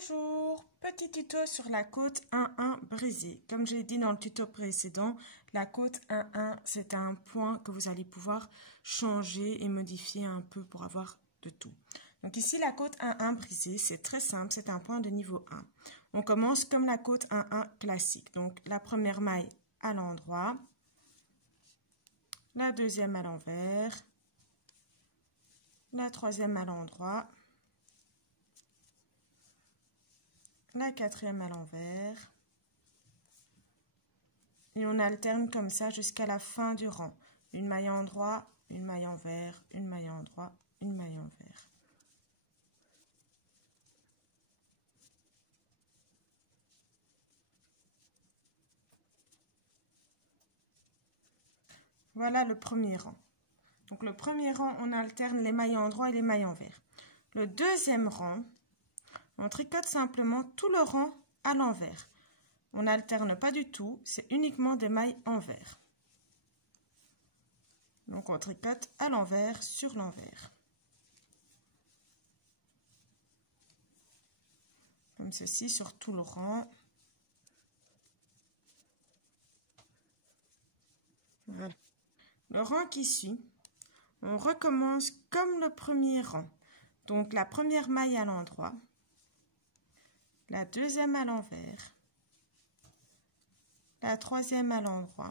Bonjour, petit tuto sur la côte 1-1 brisée. Comme je l'ai dit dans le tuto précédent, la côte 1-1, c'est un point que vous allez pouvoir changer et modifier un peu pour avoir de tout. Donc ici, la côte 1-1 brisée, c'est très simple, c'est un point de niveau 1. On commence comme la côte 1-1 classique. Donc la première maille à l'endroit, la deuxième à l'envers, la troisième à l'endroit, la quatrième à l'envers, et on alterne comme ça jusqu'à la fin du rang. Une maille en endroit, une maille envers, une maille en endroit, une maille envers. Voilà le premier rang. Donc le premier rang, on alterne les mailles en endroit et les mailles envers. Le deuxième rang, on tricote simplement tout le rang à l'envers. On n'alterne pas du tout, c'est uniquement des mailles envers. Donc on tricote à l'envers sur l'envers. Comme ceci sur tout le rang. Voilà. Le rang qui suit, on recommence comme le premier rang. Donc la première maille à l'endroit, la deuxième à l'envers, la troisième à l'endroit,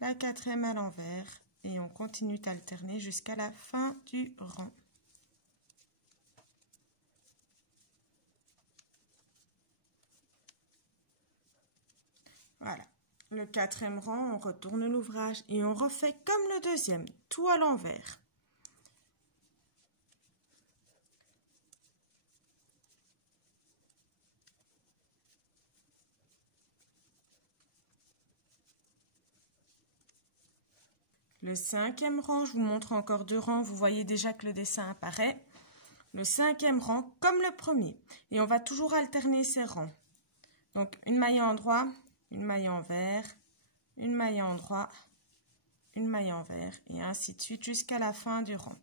la quatrième à l'envers et on continue d'alterner jusqu'à la fin du rang. Voilà. Le quatrième rang, on retourne l'ouvrage et on refait comme le deuxième, tout à l'envers. Le cinquième rang, je vous montre encore deux rangs, vous voyez déjà que le dessin apparaît. Le cinquième rang, comme le premier. Et on va toujours alterner ces rangs. Donc, une maille en endroit, une maille envers, une maille en endroit, une maille envers, et ainsi de suite jusqu'à la fin du rang.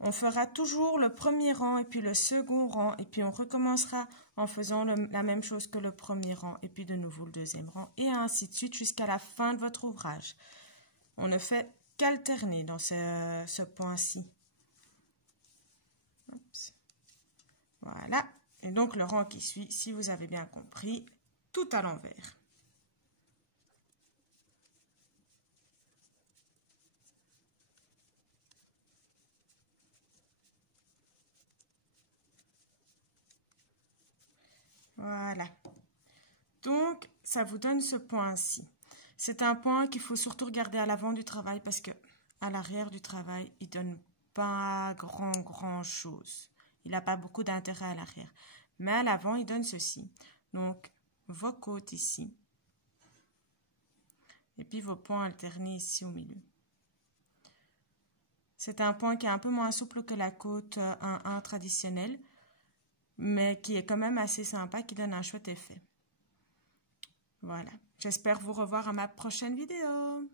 On fera toujours le premier rang et puis le second rang, et puis on recommencera en faisant la même chose que le premier rang, et puis de nouveau le deuxième rang, et ainsi de suite jusqu'à la fin de votre ouvrage. On ne fait qu'alterner dans ce point-ci. Voilà. Et donc, le rang qui suit, si vous avez bien compris, tout à l'envers. Voilà. Donc, ça vous donne ce point-ci. C'est un point qu'il faut surtout regarder à l'avant du travail parce que à l'arrière du travail, il donne pas grand chose. Il n'a pas beaucoup d'intérêt à l'arrière. Mais à l'avant, il donne ceci. Donc, vos côtes ici. Et puis vos points alternés ici au milieu. C'est un point qui est un peu moins souple que la côte 1-1 traditionnelle, mais qui est quand même assez sympa, qui donne un chouette effet. Voilà. J'espère vous revoir à ma prochaine vidéo.